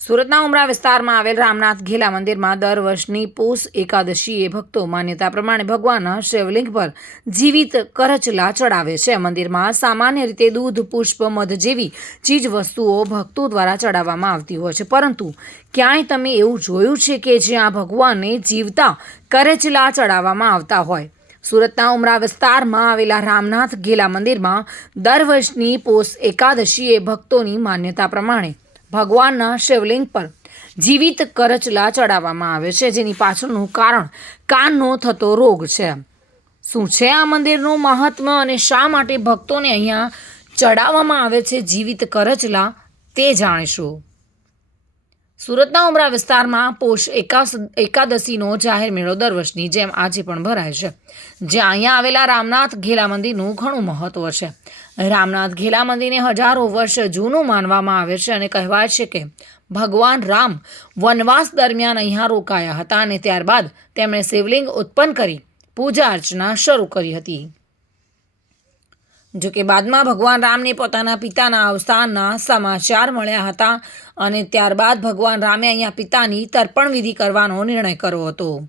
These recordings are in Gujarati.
સુરતના ઉમરા વિસ્તારમાં આવેલ રામનાથ ઘેલા મંદિરમાં દર વર્ષની પોષ એકાદશીએ ભક્તો માન્યતા પ્રમાણે ભગવાનના શિવલિંગ પર જીવિત કરચલા ચડાવે છે. મંદિરમાં સામાન્ય રીતે દૂધ, પુષ્પ, મધ જેવી ચીજ વસ્તુઓ ભક્તો દ્વારા ચડાવવામાં આવતી હોય છે. પરંતુ ક્યાંય તમે એવું જોયું છે કે જ્યાં ભગવાનને જીવતા કરચલા ચડાવવામાં આવતા હોય? સુરતના ઉમરા વિસ્તારમાં આવેલા રામનાથ ઘેલા મંદિરમાં દર વર્ષની પોષ એકાદશીએ ભક્તોની માન્યતા પ્રમાણે ભગવાનના શિવલિંગ પર જીવિત કરચલા ચડાવવામાં આવે છે, જેની પાછળનું કારણ કાનનો થતો રોગ છે. શું છે આ મંદિરનું મહત્વ અને શા માટે ભક્તોને અહીંયા ચડાવવામાં આવે છે જીવિત કરચલા તે જાણીશું. સુરતના ઉમરા વિસ્તારમાં પોષ એકાદશીનો જાહેર મેળો દર વર્ષની જેમ આજે પણ ભરાય છે, જ્યાં અહીંયા આવેલા રામનાથ ઘેલા મંદિરનું ઘણું મહત્વ છે. રામનાથ ઘેલા મંદિરને હજારો વર્ષ જૂનું માનવામાં આવે છે અને કહેવાય છે કે ભગવાન રામ વનવાસ દરમિયાન અહીંયા રોકાયા હતા અને ત્યારબાદ તેમણે શિવલિંગ ઉત્પન્ન કરી, પૂજા અર્ચના શરૂ કરી હતી. જો કે બાદમાં ભગવાન રામને પોતાના પિતાના અવસાનના સમાચાર મળ્યા હતા અને ત્યારબાદ ભગવાન રામે અહીંયા પિતાની તર્પણ વિધિ કરવાનો નિર્ણય કર્યો હતો.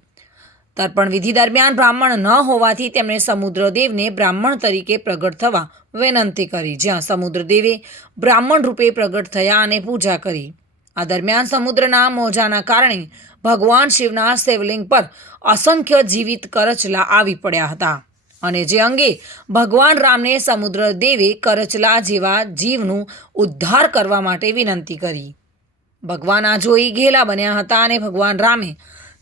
તર્પણ વિધિ દરમિયાન બ્રાહ્મણ ન હોવાથી તેમણે સમુદ્રદેવને બ્રાહ્મણ તરીકે પ્રગટ થવા વિનંતી કરી. જ્યાં સમુદ્રદેવે બ્રાહ્મણ રૂપે પ્રગટ થયા અને પૂજા કરી. આ દરમિયાન સમુદ્રના મોજાના કારણે ભગવાન શિવના શિવલિંગ પર અસંખ્ય જીવિત કરચલા આવી પડ્યા હતા. અને જે અંગે ભગવાન રામને સમુદ્ર દેવે કરચલા જેવા જીવનું ઉદ્ધાર કરવા માટે વિનંતી કરી. ભગવાન આ જોઈ ઘેલા બન્યા હતા અને ભગવાન રામે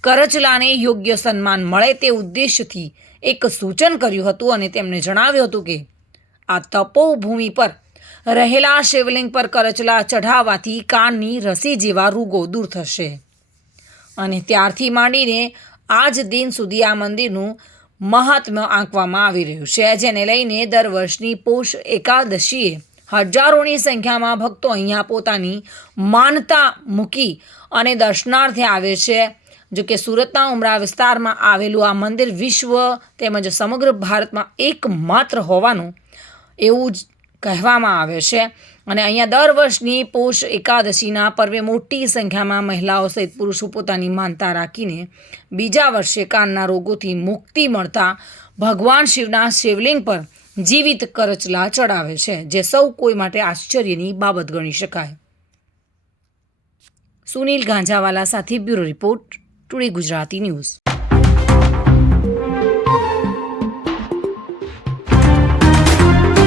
કરચલાને યોગ્ય સન્માન મળે તે ઉદ્દેશ્યથી એક સૂચન કર્યું હતું અને તેમણે જણાવ્યું હતું કે, આ તપોભૂમિ પર રહેલા શિવલિંગ પર કરચલા ચઢાવવાથી કાનની રસી જેવા રૂગો દૂર થશે. અને ત્યારથી માંડીને આજ દિન સુધી આ મંદિરનું મહાત્મ્ય આંકવામાં આવી રહ્યું છે, જેને લઈને દર વર્ષની પોષ એકાદશીએ હજારોની સંખ્યામાં ભક્તો અહીંયા પોતાની માનતા મૂકી અને દર્શનાર્થે આવે છે. જો કે સુરતના ઉમરા વિસ્તારમાં આવેલું આ મંદિર વિશ્વ તેમજ સમગ્ર ભારતમાં એકમાત્ર હોવાનું એવું જ કહેવામાં આવે છે. અને અહીંયા દર વર્ષની પોષ એકાદશીના પર્વે મોટી સંખ્યામાં મહિલાઓ સહિત પુરુષો પોતાની માનતા રાખીને બીજા વર્ષે કાનના રોગોથી મુક્તિ મળતા ભગવાન શિવના શિવલિંગ પર જીવિત કરચલા ચડાવે છે, જે સૌ કોઈ માટે આશ્ચર્યની બાબત ગણી શકાય. સુનિલ ગાંજાવાલા સાથે bureau report today Gujarati news.